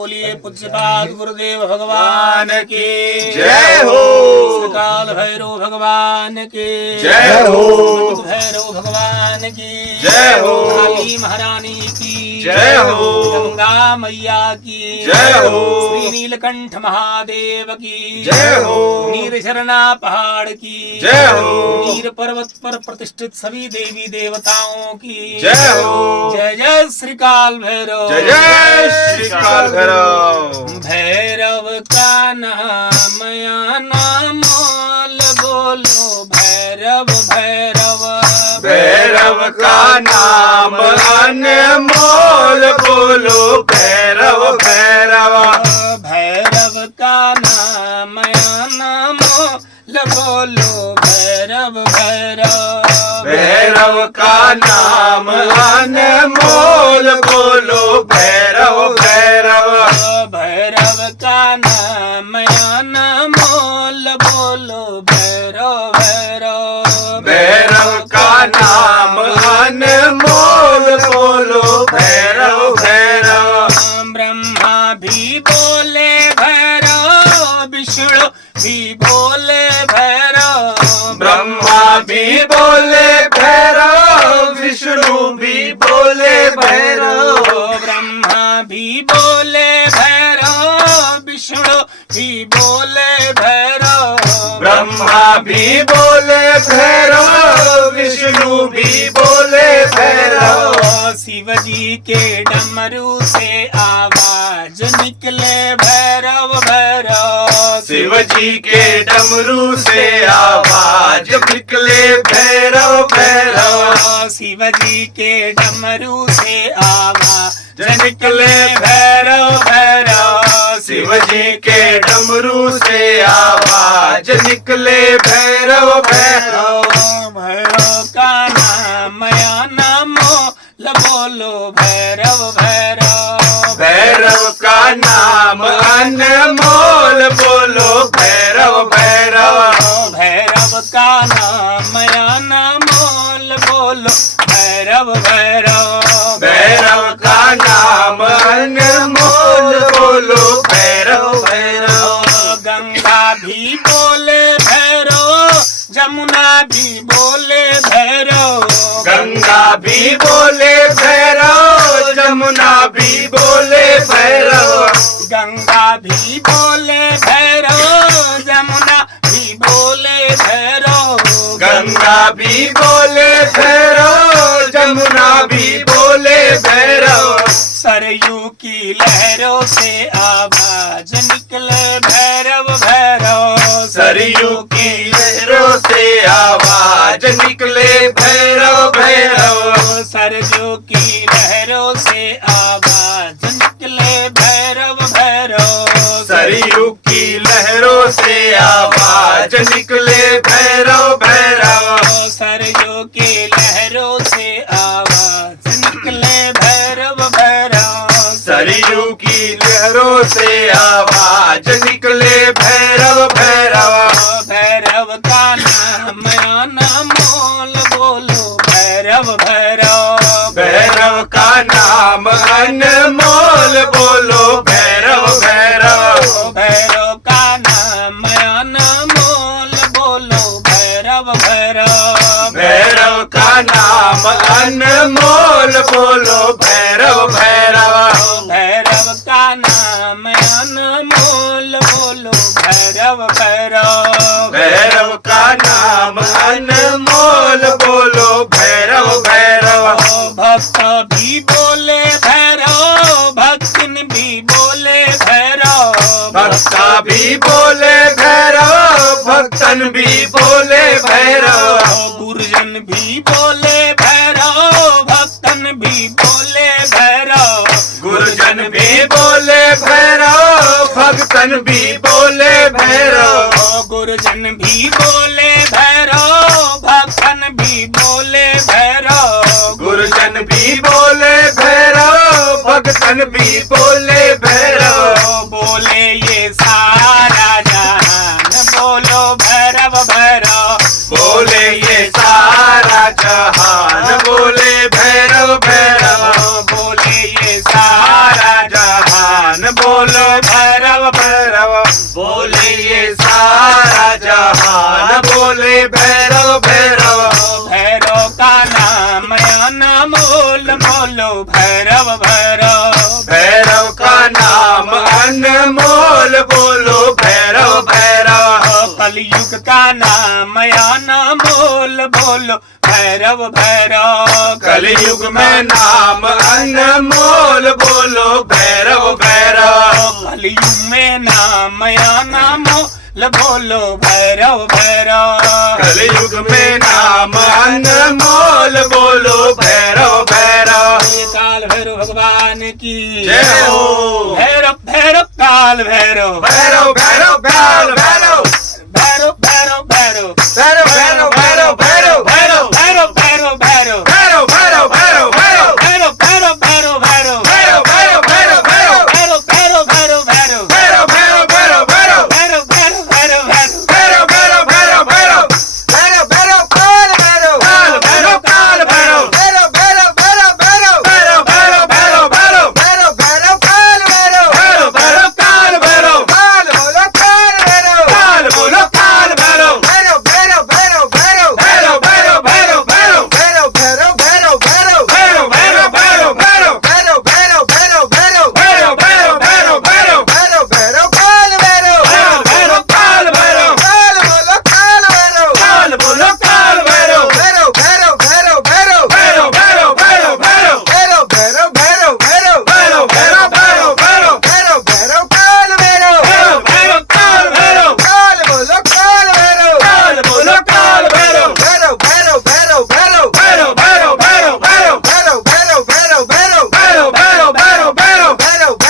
बोलिए पूज्यपाद गुरुदेव भगवान की जय हो। काल भैरव भगवान की जय हो। भैरव भगवान की जय हो। काली महारानी की जय हो। गंगा मैया की जय हो। श्री नीलकंठ महादेव की जय हो। नीर झरना पहाड़ की जय हो। नीर पर्वत पर प्रतिष्ठित सभी देवी देवताओं की जय हो। जय जय श्री काल भैरव जय जय श्री काल भैरव। भैरव का नाम अनमोल बोलो भैरव भैरव भैरव का नाम अनमोल बोलो भैरव भैरव। भैरव का नाम अनमोल बोलो भैरव भैरव भैरव का नाम अनमोल बोलो भैरव भैरव। भैरव का नाम अनमोल बोलो भैरव भैरव भैरव का नाम अनमोल बोलो भैरव भैरव। ब्रह्मा भी बोले भैरव विष्णु भी बोले भैरव ब्रह्मा भी बोले भैरव विष्णु भी बोले भैरव। ब्रह्मा भी बोले भैरव विष्णु भी बोले भैरव ब्रह्मा भी बोले भैरव विष्णु भी बोले भैरव। शिव जी के डमरू से आवाज निकले भैरव भैरव शिव जी के डमरू से आवाज निकले भैरव भैरव। शिव जी के डमरू से आवाज निकले भैरव भैरव शिव जी के डमरू से आवाज निकले भैरव भैरव। भैरव का नाम नमो बोलो भैरव भैरव भैरव का नाम अनमोल बोलो भैरव भैरव। भैरव का नाम अनमोल बोलो भैरव भैरव भैरव का नाम अनमोल बोलो भैरव भैरव। गंगा भी बोले भैरव जमुना भी बोले भैरव गंगा भी बोले भैरव जमुना भी बोले भैरव। गंगा भी बोले भैरव जमुना भी बोले भैरव गंगा भी बोले भैरव जमुना भी बोले भैरव। सरयू की लहरों से आवाज निकले भैरव भैरव सरयू की लहरों से आवाज निकले भैरव भैरव। सरयू की लहरों से आवाज निकले भैरव भैरव सरयू की लहरों से आवाज निकले भैरव भैरव। सरयू की लहरों से आवाज निकले भैरव भैरव सरयू की लहरों से आवाज निकले भैरव भैरव। भैरव का नाम अनमोल बोलो भैरव भैरव भैरव का नाम अनमोल बोलो भैरव भैरव। भैरव का नाम अनमोल बोलो भैरव भैरव भैरव का नाम अनमोल बोलो भैरव भैरव। भैरव का नाम अनमोल बोलो भैरव भैरव भैरव का नाम अनमोल बोलो भैरव भैरव। भक्त भी बोले भैरव भक्तन भी बोले भैरव भक्ता भी बोले भैरव भक्तन भी बोले भैरव। गुरुजन भी बोले भैरव भक्तन भी बोले भैरव गुरुजन भी बोले भैरव भक्तन भी बोले भैरव। गुरुजन भी बोले भैरव भक्तन भी बोले भैरव गुरुजन भी बोले भैरव भक्तन भी बोले भैरव। बोले ये सारा जहान बोलो भैरव भैरव बोले ये सारा जहान बोले भैरव भैरव। बोले ये सारा जहान बोले बोलो भैरव भैरव, बोले ये सारा जहान, बोले भैरव भैरव। भैरव का नाम अनमोल, बोलो भैरव भैरव। भैरव का नाम अनमोल, बोलो भैरव भैरव। कलयुग का नाम अनमोल, बोलो भैरव भैरव। कलयुग में नाम अनमोल, बोलो भैरव भैरव। कलयुग में नाम अनमोल, बोलो भैरव भैरव। कलयुग में नाम अनमोल, बोलो भैरव भैरव। ये काल भैरव भगवान की जय हो। भैरव भैरव काल भैरव, भैरव भैरव काल भैरव, भैरव भैरव भैरव, भैरव भैरव भैरव भैरव भैरव भैरव भैरव भैरव, भैरव भैरव भैरव भैरव, भैरव भैरव भैरव भैरव, भैरव भैरव भैरव भैरव, भैरव भैरव भैरव भैरव, भैरव भैरव भैरव भैरव, भैरव भैरव भैरव भैरव, भैरव भैरव भैरव भैरव, भैरव भैरव काल भैरव, काल भैरव काल भैरव, भैरव भैरव भैरव भैरव, भैरव भैरव भैरव भैरव, भैरव भैरव काल भैरव, भैरव भैरव काल भैरव, काल बोलो काल भैरव, काल बोलो काल भैरव, भैरव भैरव भैरव भैरव, भैरव भैरव भैरव भैरव, भैरव भैरव भैरव भैरव, भैरव भैरव भैरव भैरव, भैरव भैरव भैरव भैरव, भैरव भैरव भैरव भैरव, भैरव भैरव काल भैरव, भैरव भैरव काल भैरव, काल बोलो काल भैरव, काल बोलो काल भैरव, भैरव भैरव भैरव भैरव, भैरव भैरव भैरव भैरव, भैरव भैरव भैरव भैरव, भैरव भैरव भैरव भैरव, भैरव भैरव काल भैरव, भैरव भैरव काल भैरव, काल बोलो काल भैरव, काल बोलो काल भैरव, भैरव भैरव भैरव भैरव, भैरव भैरव भैरव भैरव, भैरव भैरव भैरव भैरव, भैरव भैरव भैरव भैरव, भैरव भैरव भैरव भैरव, भैरव भैरव भैरव भैरव, भैरव भैरव काल भैरव, भैरव भैरव काल भैरव, काल बोलो काल भैरव, काल बोलो काल भैरव, भैरव भैरव भैरव भैरव, भैरव भैरव भैरव भैरव, भैरव भैरव भैरव भैरव,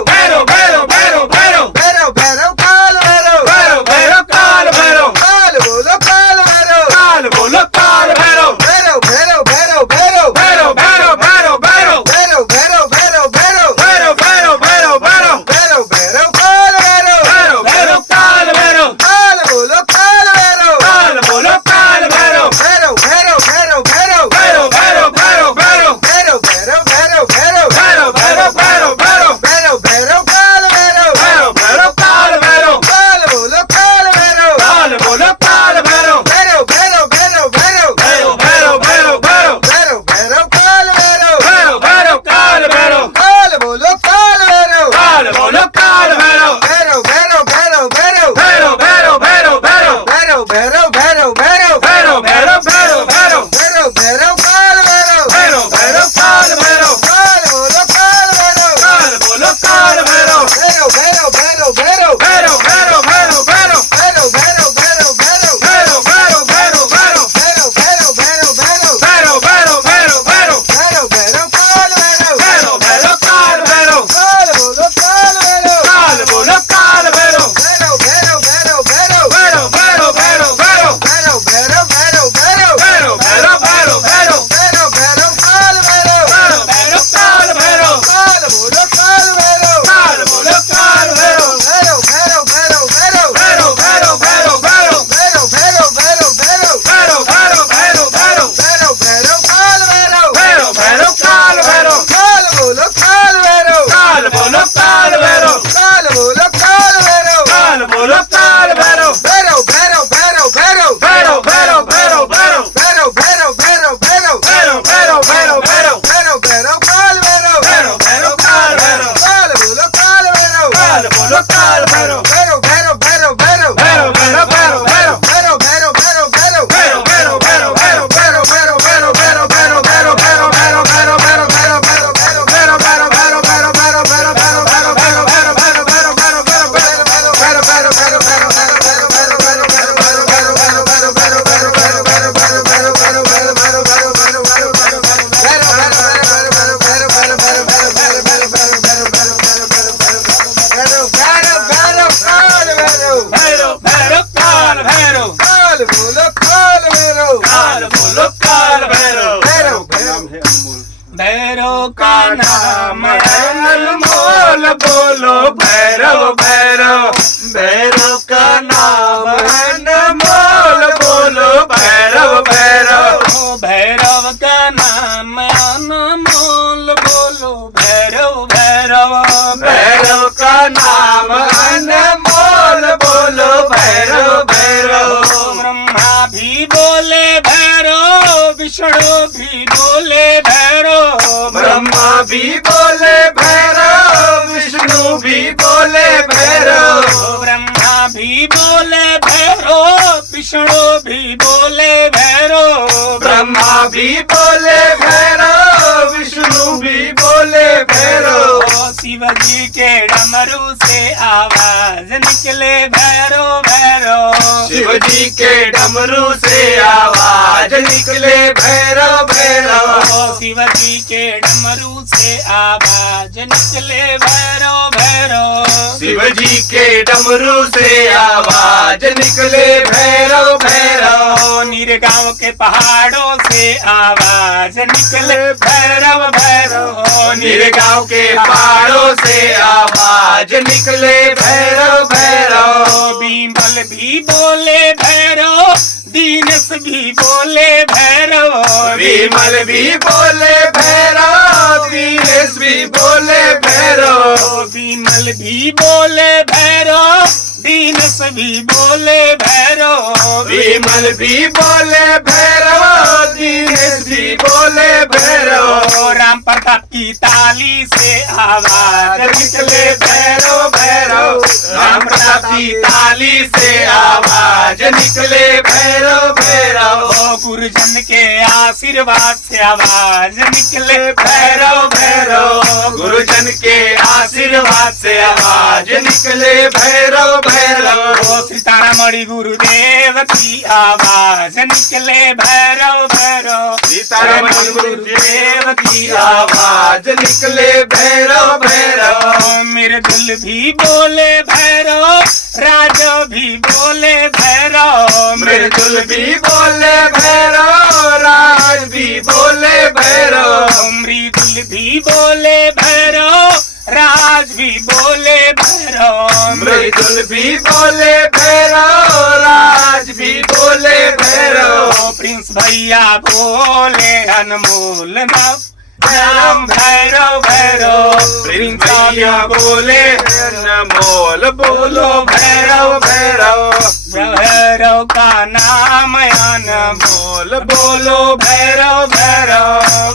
भैरव भैरव भैरव भैरव, भैरव भैरव काल भैरव, भैरव भैरव काल भैरव, काल बोलो काल भैरव, काल बोलो काल भैरव, भैरव भैरव भैरव भैरव, भैरव भैरव भैरव भैरव, भैरव भैरव भैरव भैरव, भैरव भैरव भैरव भैरव, भैरव भैरव काल भैरव, भैरव भैरव काल भैरव, काल बोलो काल भैरव, काल बोलो काल भैरव, भैरव भैरव भैरव भैरव, भैरव भैरव भैरव भैरव, भैरव भैरव काल भैरव, भैरव भैरव काल भैरव, काल बोलो काल भैरव, काल बोलो काल भैरव, भैरव भैरव भैरव भैरव, भैरव भैरव भैरव भैरव, भैरव भैरव भैरव भैरव, भैरव भैरव भैरव भैरव, भैरव भैरव काल भैरव, भैरव भैरव काल भैरव, काल बोलो काल भैरव, काल बोलो काल भैरव, भैरव भैरव भैरव भैरव, भैरव भैरव भैरव भैरव, भैरव भैरव भैरव भैरव, भैरव भैरव भैरव भैरव, भैरव भैरव भैरव भैरव, भैरव भैरव भैरव भैरव, भैरव भैरव काल भैरव, भैरव भैरव काल भैरव, काल बोलो काल भैरव, काल बोलो काल भैरव, भैरव भैरव भैरव भैरव, भैरव भैरव भैरव भैरव, भैरव भैरव भैरव भैरव, भैरव भैरव भैरव भैरव, भैरव भैरव काल भैरव, भैरव भैरव काल भैरव, काल बोलो काल भैरव, काल बोलो काल भैरव, भैरव भैरव भैरव भैरव, भैरव भैरव भैरव भैरव, भैरव भैरव भैरव भैरव, भैरव भैरव भैरव भैरव, भैरव भैरव काल भैरव, भैरव भैरव काल भैरव, काल बोलो काल भैरव, काल बोलो काल भैरव, काल बोलो काल भैरव, काल बोलो काल भैरव, भैरव भैरव भैरव भैरव, भैरव भैरव भैरव भैरव, भैरव भैरव भैरव भैरव, भैरव भैरव भैरव भैरव, भैरव भैरव काल भैरव, भैरव भैरव काल भैरव, काल बोलो काल भैरव, काल बोलो काल भैरव, भैरव भैरव भैरव भैरव, भैरव भैरव भैरव भैरव, भैरव भैरव भैरव भैरव, भैरव भैरव भैरव भैरव, भैरव भैरव भैरव भैरव, भैरव भैरव भैरव भैरव, भैरव भैरव भैरव भैरव, भैरव भैरव भैरव भैरव, भैरव भैरव भैरव भैरव, भैरव भैरव भैरव भैरव, भैरव भैरव भैरव भैरव, भैरव भैरव भैरव भैरव काल भैरव, काल बोलो काल भैरव, काल बोलो काल भैरव, भैरव भैरव का नाम अनमोल, बोलो भैरव भैरव, भैरव का नाम अनमोल, बोलो भैरव भैरव, भैरव का नाम अनमोल, बोलो भैरव भैरव, भैरव नाम अनमोल बोलो भैरव भैरव। ब्रह्मा भी बोले भैरव, विष्णु भी बोले भैरव। ब्रह्मा भी बोले भैरव, विष्णु भी बोले भैरव। ब्रह्मा भी बोले भैरव, विष्णु भी बोले भैरव। ब्रह्मा भी बोले भैरव, विष्णु भी बोले भैरव। शिव जी के डमरू से आवाज निकले भैरव भैरव। शिव जी के डमरू से आवाज निकले भैरव भैरव। शिव जी के डमरू से आवाज निकले भैरव भैरव। शिव जी के डमरू से आवाज निकले भैरव भैरव। नीर गांव के पहाड़ों से आवाज निकले भैरव भैरव। नीर गांव के पहाड़ों से आवाज निकले भैरव भैरव। बीमल भी बोले भैरव, दीनस भी बोले भैरव। विमल भी बोले भैरव, दीनेश भी बोले भैरव। बीमल भी बोले भैरव, दीनस भी बोले भैरव। विमल भी बोले भैरव, दीनेश भी बोले भैरव। राम प्रताप की ताली से आवाज निकले भैरव भैरव। राम प्रताप की ताली से आवाज निकले भैरव भैरव। गुरुजन के आशीर्वाद से आवाज निकले भैरव भैरव। गुरुजन के आशीर्वाद से आवाज निकले भैरव भैरव। सीतारामणि गुरुदेव की आवाज निकले भैरव भैरव। सीतारामणि गुरुदेव की आवाज निकले भैरव भैरव। मृदुल भी बोले भैरव, राज भी बोले भैरव। मृदुल भी बोले भैरव, राज भी बोले भैरव। मृदुल भी बोले भैरव, राज भी बोले भैरव। मृदुल भी बोले भैरव, राज भी बोले भैरव। प्रिंस भैया बोले अनमोल नाम भैरव भैरव। प्रिंस भैया बोले अनमोल बोलो भैरव भैरव। भैरव का नाम अनमोल बोलो भैरव भैरव।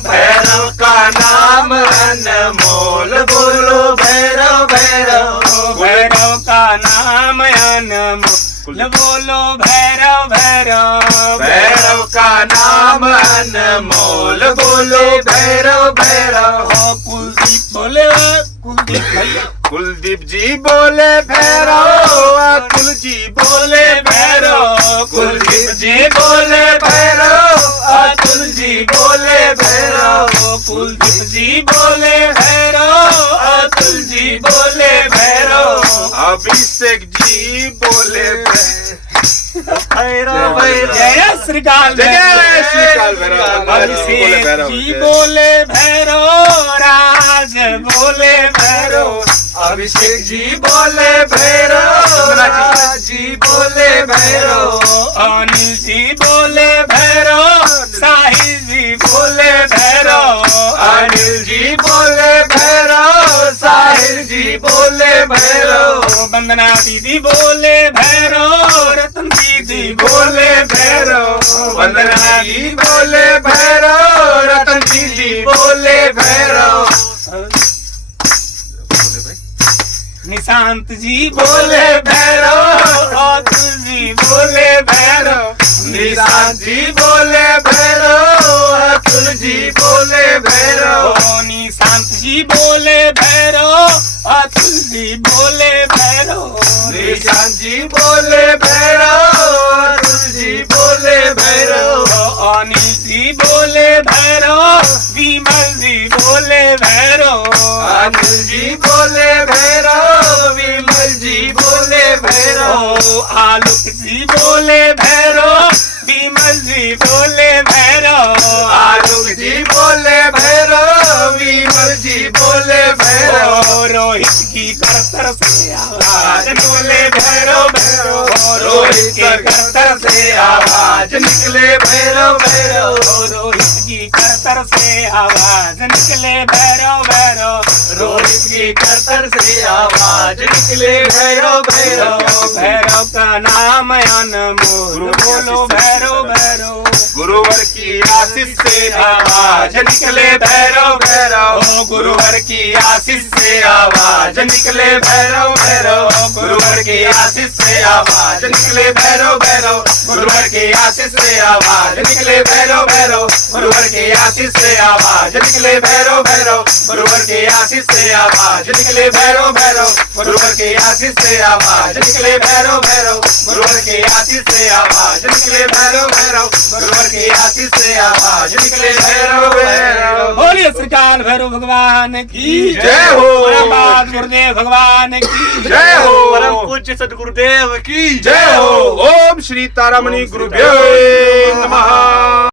भैरव का नाम अनमोल बोलो भैरव भैरव। भैरव का नाम अनमोल बोलो भैरव भैरव। भैरव का नाम अनमोल बोलो भैरव भैरव। कुलदीप बोले कुलदीप भैया। कुलदीप जी बोले भैरव, अतुल जी बोले भैरव। कुलदीप जी बोले भैरव, अतुल जी बोले भैरव। कुलदीप जी बोले भैरव, अतुल जी बोले भैरव। अभिषेक जी बोले भैरव भैरव। जय श्री काल जय श्री काल भैरव। अभिषेक जी बोले भैरव, राज बोले भैरव। अभिषेक जी बोले भैरव, राज जी बोले भैरव। अनिल जी बोले भैरव, साहिल जी बोले भैरव। अनिल जी बोले भैरव, साहिल जी बोले भैरव। वंदना दीदी बोले भैरव, रतन दीदी बोले भैरव। वंदना जी बोले भैरव, रतन जी बोले भैरव। निशांत जी बोले भैरव, अतुल जी बोले भैरव। निशांत जी बोले भैरव, अतुल जी बोले भैरव। निशांत जी बोले भैरव, अतुल जी बोले भैरव। निशांत जी बोले भैरव, अतुल जी बोले भैरव। अनिल जी बोले भैरव, विमल जी बोले भैरव। अनिल जी बोले भैरव, विमल जी बोले भैरव। आलोक जी बोले भैरव, विमल जी बोले भैरव। आलोक जी बोले भैरव, भी मर्जी बोले भैरव। रोहित की करतर से आवाज निकले भैरव भैरव। रोहित के करतर से आवाज निकले भैरव भैरव। रोहित की करतर से आवाज निकले भैरव भैरव। रोहित की करतर से आवाज निकले भैरव भैरव। भैरव का नाम अनमोल बोलो भैरव भैरव। गुरुवर की आशीष से आवाज निकले भैरव भैरव। गुरुवर की आशीष से आवाज निकले भैरव भैरव। गुरुवर की आशीष से आवाज निकले भैरव भैरव। गुरुवर की आशीष से आवाज निकले भैरव भैरव। गुरुवर की आशीष से आवाज निकले भैरव भैरव। गुरुवर की आशीष से आवाज निकले भैरव भैरव। गुरुवर की आशीष से आवाज निकले भैरव भैरव। गुरुवर की आशीष से आवाज निकले भैरव भैरव। गुरुवर की आशीष से आवाज निकले भैरव भैरव। बोलिए श्रीकाल भैरव भगवान की जय हो। परम गुरुदेव भगवान की जय हो। परम पूज्य सदगुरुदेव की जय हो। ओम श्री तारामणि गुरुदेव नमः।